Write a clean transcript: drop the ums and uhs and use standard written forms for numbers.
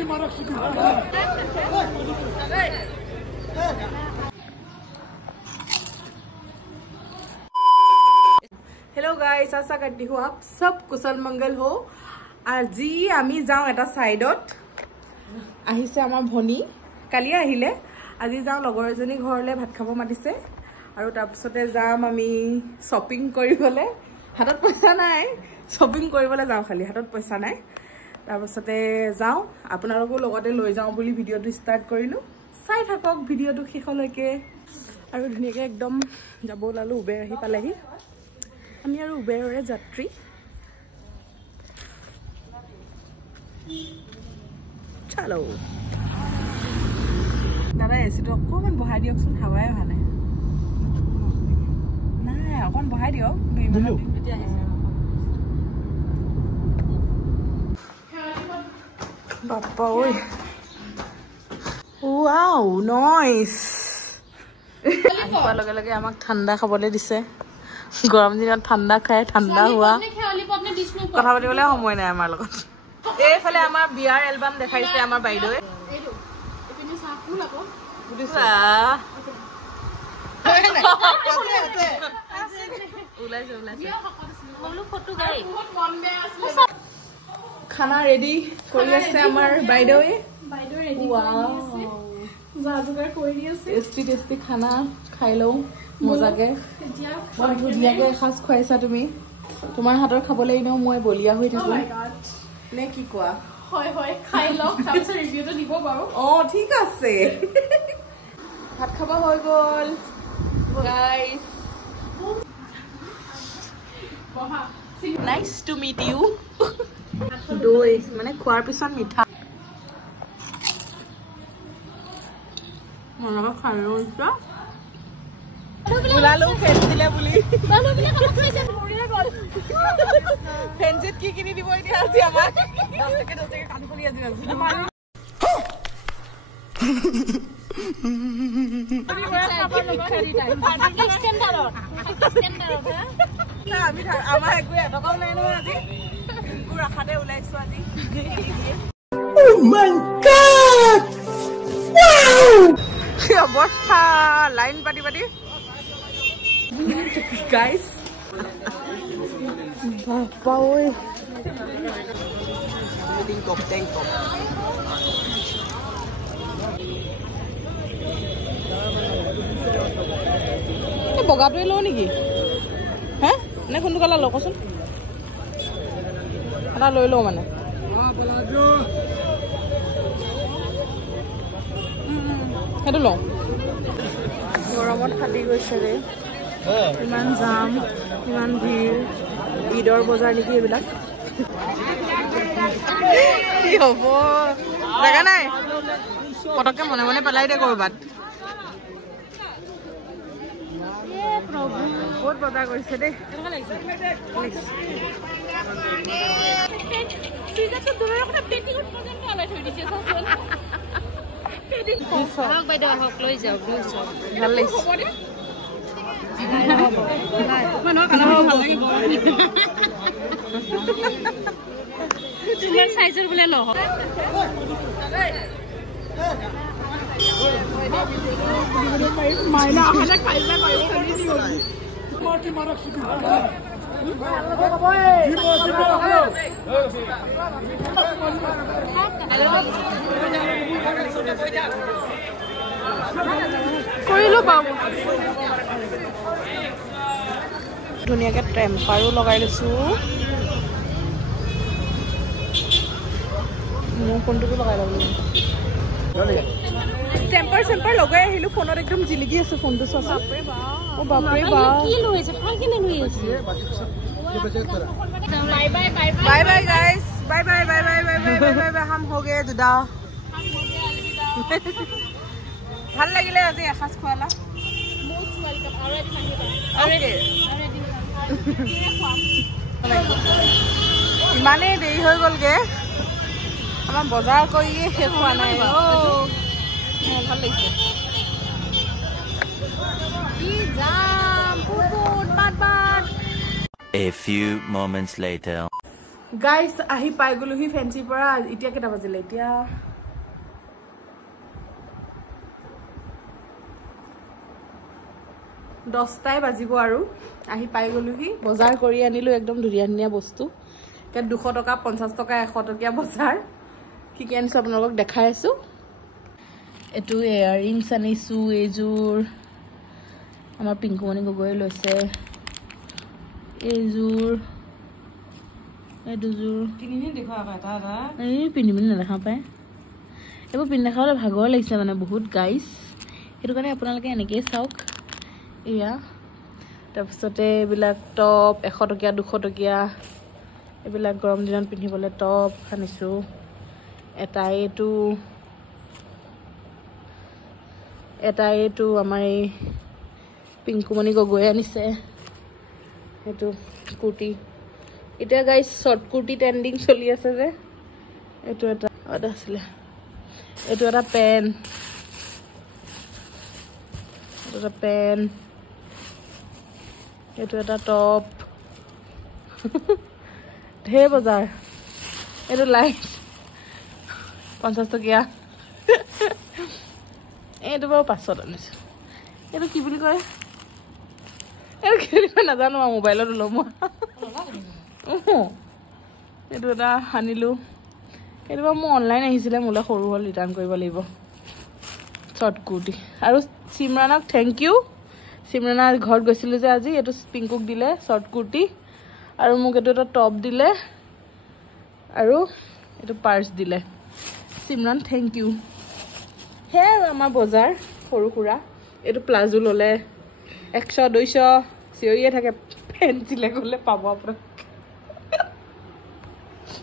Hello guys, आशा करती हूँ आप सब कुशल मंगल हो। আজি আমি যাওঁ এটা সাইডত আহিছে আমাৰ ভনী কালি আহিলে আজি যাওঁ লগৰ এজনী ঘৰলে ভাত খাব মাতিছে আৰু তাৰ পিছতে যাম আমি শপিং কৰিবলৈ হাতত পইচা নাই শপিং কৰিবলৈ যাওঁ খালি হাতত পইচা নাই তাৰ পিছতে যাওঁ আপোনালোকৰ লগতে লৈ যাওঁ বুলি ভিডিওটো ষ্টাৰ্ট কৰিলো চাই থাকক ভিডিওটো শেষলৈকে আৰু ধুনীয়াকৈ একদম যাব ওলালো উবেৰ আহি পালেহি আমি আৰু উবেৰৰে যাত্ৰী চলো দাদা এচিটো অকণমান বহাই দিয়কচোন হাৱাই অহা নাই নাই অকণ বহাই দিয়ক 2 মিনিট এতিয়া আহিছে বাপ্পা ঐ ওয়াও নাইস আহিবা লগে লগে আমাক ঠাণ্ডা খাবলৈ দিছে গৰম দিনত ঠাণ্ডা খাই ঠাণ্ডা হোৱা কথা পাতিবলৈ সময় নাই আমাৰ লগত এইফালে আমাৰ বিয়াৰ এলবাম দেখাইছে আমাৰ বাইদেৱে খানা ৰেডি কৰি আছে আমাৰ বাইদেৱে টেষ্টি টেষ্টি খানা খাই লওঁ মজাকে বৰ ধুনীয়াকে এসাঁজ খুৱাইছা তুমি তোমাৰ হাতৰ খাবলৈ এনেও মই বলিয়া হৈ থাকো নে কি কোৱা হয় হয় খাই লওক তাৰপিছত ৰিভিউটো দিব বাৰু ঠিক আছে ভাত খাব হৈ গ'ল guys nice to meet you দৈ মানে খোৱাৰ পিছত মিঠা মনবা খাই লৈছা ওলালো ফেঞ্চিলে বুলি ফেঞ্চিত কি কিনি দিব এতিয়া আজি আমাক 10 টকা কান খুলি আজি আমাৰ একো এটকাও নাই নহয় আজি ৰাখাতে ওলাইছো আজি Oh my God! Wow! অৱস্থা লাইন পাতি পাতি গাইস বাপ্পা ঐ বগাটোৱে লওঁ নেকি হে নে কোনটো কালাৰ লওঁ কচোন এটা লৈ লওঁ মানে সেইটো লওঁ গৰমত ফাটি গৈছে ৰে ইমান জাম ইমান ভিৰ ঈদৰ বজাৰ নেকি এইবিলাক কি হ'ব জেগা নাই পটককে মনে মনে পেলাই দে কৰবাত বহুত বজাৰ কৰিছে দেই ভাল লাগিছে সাইজৰ বোলে লহ মাইনা আহা খাইবা কৰিলো পাব ধুনীয়াকে টেম্পাৰো লগাই লৈছো মোৰ ফোনটো লগাই ল'ব টেম্পাৰ চেম্পাৰ লগাই আহিলো ফোনত একদম জিলিকি আছে ফোনটো চোৱা ও বাপৰে বাপ কি লৈছে ভাল কেনে লৈ আছে bye bye guys bye bye bye bye bye bye bye हम हो गए जुदा ভাল লাগিলে আজি এখাস খোৱালা মোস্ট ওয়েলকাম অলৰেডি মানিবা অলৰেডি মানে দেৰি হৈ গলগে আমাৰ বজাৰ কৰি শেষ হোৱা নাই ভাল লাগিছে কি জাম পুপুট বাট বাট A few moments later guys আহি পাই গ'লোহি ফেঞ্চিৰ পৰা এতিয়া কেইটা বাজিলে এতিয়া 10টাই বাজিব আৰু আহি পাই গ'লোহি বজাৰ কৰি আনিলো একদম ধুনীয়া ধুনীয়া বস্তু 200 টকা 50 টকা 100 টকীয়া বজাৰ কি কি আনিছো আপোনালোকক দেখাই আছো এটো ইয়াৰিংছ আনিছো এজোৰ আমাৰ পিংকুমণি গগৈ লৈছে এজোৰ এই দুজোৰ কিনিনি দেখো এটা এটা এই পিন্ধিবনি নেদেখা পায় এইবোৰ পিন্ধি দেখাবলৈ ভাগৰ লাগিছে মানে বহুত গাইজ সেইটো কাৰণে আপোনালোকে এনেকৈ চাওক এয়া তাৰপিছতে এইবিলাক টপ 100 টকীয়া 200 টকীয়া এইবিলাক গৰম দিনত পিন্ধিবলৈ টপ আনিছোঁ এটা এইটো আমাৰ এই পিংকুমণি গগৈ আনিছে এইটো কুৰ্তি এতিয়া গাইজ শৰ্ট কুৰ্তি ট্ৰেন্ডিং চলি আছে যে এইটো এটা আছিলে এইটো এটা পেন এইটো এটা টপ ঢেৰ বজাৰ এইটো লাইট 50 টকীয়া এইটো বাৰু 500 আনিছো এইটো কি বুলি কয় এইটো কি বুলি কয় নাজানো আৰু মোবাইলত ল'ম এইটো এটা আনিলোঁ এইটো বাৰু মোৰ অনলাইন আহিছিলে মোলৈ সৰু হ'ল ৰিটাৰ্ণ কৰিব লাগিব শৰ্ট কুৰ্তি আৰু সিমৰানক থেংক ইউ সিমৰানা ঘৰত গৈছিলোঁ যে আজি এইটো পিংকুক দিলে শৰ্ট কুৰ্তি আৰু মোক এইটো এটা টপ দিলে আৰু এইটো পাৰ্চ দিলে সিমৰান থেংক ইউ সেয়াই আৰু আমাৰ বজাৰ সৰু সুৰা এইটো প্লাজো ল'লে 100 200 চিঞৰিয়ে থাকে ফেঞ্চিলে গ'লে পাব আপোনাক